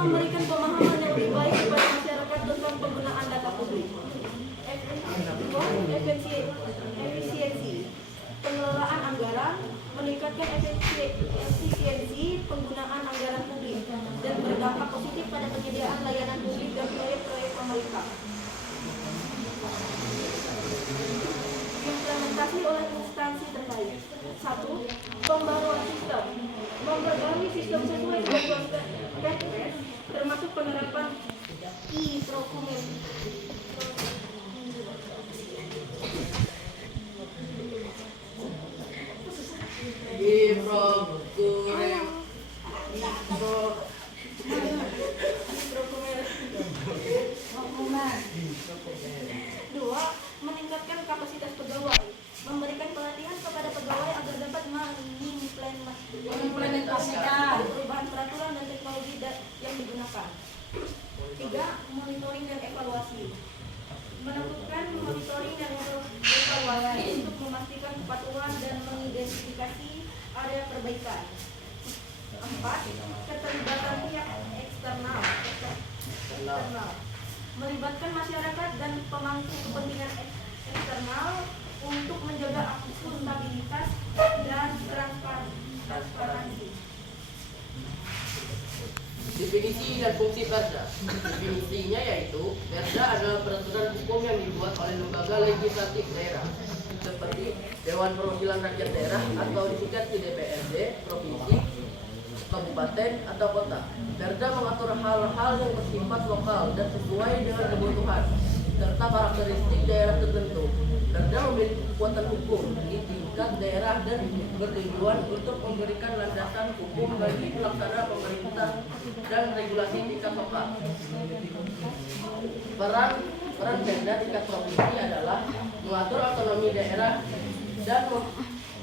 memberikan pemahaman yang lebih baik kepada masyarakat tentang penggunaan data publik. Efisiensi pengelolaan anggaran, meningkatkan efisiensi penggunaan anggaran publik dan berdampak positif pada penyediaan layanan publik dan proyek-proyek pemerintah. Implementasi oleh instansi terkait. 1. Pembaruan sistem. Memperbarui sistem sesuai kebutuhan Kepres, termasuk penerapan e-prokumen. Dua, meningkatkan kapasitas pegawai, memberikan pelatihan kepada pegawai agar dapat mengimplementasikan perubahan peraturan dan teknologi yang digunakan. 3. Monitoring dan evaluasi, melakukan monitoring dan evaluasi untuk memastikan kepatuhan dan mengidentifikasi area perbaikan. 4. Keterlibatan pihak eksternal, melibatkan masyarakat dan pemangku kepentingan eksternal untuk menjaga akuntabilitas dan transparansi. Definisi dan fungsi Perda. Definisinya yaitu Perda adalah peraturan hukum yang dibuat oleh lembaga legislatif daerah seperti Dewan Perwakilan Rakyat Daerah atau disingkat DPRD, provinsi, kabupaten atau kota. Perda mengatur hal-hal yang bersifat lokal dan sesuai dengan kebutuhan serta karakteristik daerah tertentu. Perda memiliki kekuatan hukum di tingkat daerah dan bertujuan untuk memberikan landasan hukum bagi pelaksana pemerintah dan regulasi tingkat lokal. Peran Perda tingkat provinsi adalah mengatur otonomi daerah dan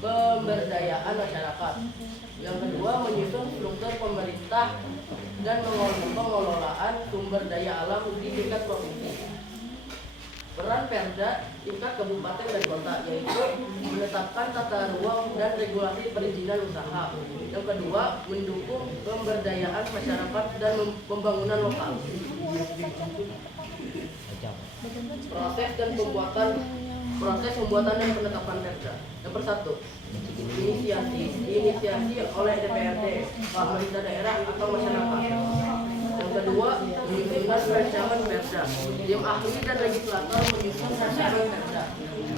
pemberdayaan masyarakat. Yang kedua, menyusun struktur pemerintah dan pengelolaan sumber daya alam di tingkat provinsi. Peran Perda tingkat kabupaten dan kota yaitu menetapkan tata ruang dan regulasi perizinan usaha. Yang kedua, mendukung pemberdayaan masyarakat dan pembangunan lokal. Proses pembuatan dan penetapan Perda. Nomor 1, inisiasi oleh DPRD, pemerintah daerah atau masyarakat. Yang kedua, menyusun rancangan Perda. Tim ahli dan legislator menyusun rancangan Perda.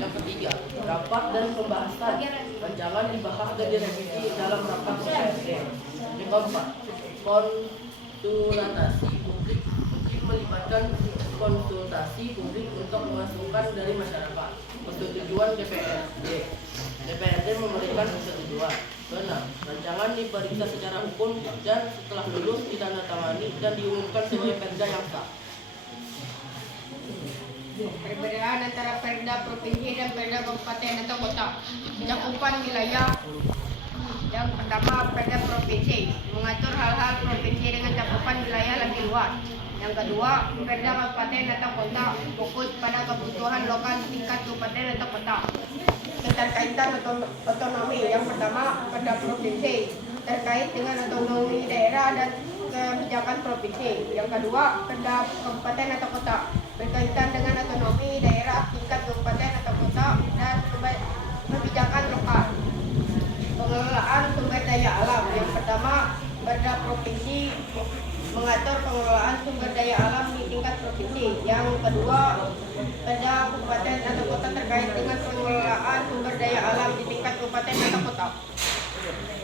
Yang ketiga, rapat dan pembahasan. Rancangan dibahas dan direvisi dalam rapat DPRD. Yang keempat, konsultasi publik. Melibatkan konsultasi publik untuk masukan dari masyarakat. Persetujuan DPRD. DPRD memberikan persetujuan. Benar, rancangan diperiksa secara hukum dan setelah lulus ditandatangani dan diumumkan sebagai Perda yang sah. Perbedaan antara Perda provinsi dan Perda kabupaten atau kota. Cakupan wilayah. Yang pertama, Perda provinsi mengatur hal-hal provinsi dengan cakupan wilayah lebih luas. Yang kedua, Perda kabupaten atau kota fokus pada kebutuhan lokal di tingkat kabupaten atau kota. Keterkaitan otonomi. Yang pertama, Perda provinsi terkait dengan otonomi daerah dan kebijakan provinsi. Yang kedua, Perda kabupaten atau kota berkaitan dengan otonomi daerah tingkat kabupaten atau kota dan kebijakan lokal. Pengelolaan sumber daya alam. Yang pertama, Perda provinsi mengatur pengelolaan sumber daya alam di tingkat provinsi. Yang kedua, Perda kabupaten atau kota terkait dengan pengelolaan sumber daya alam di tingkat kabupaten atau kota.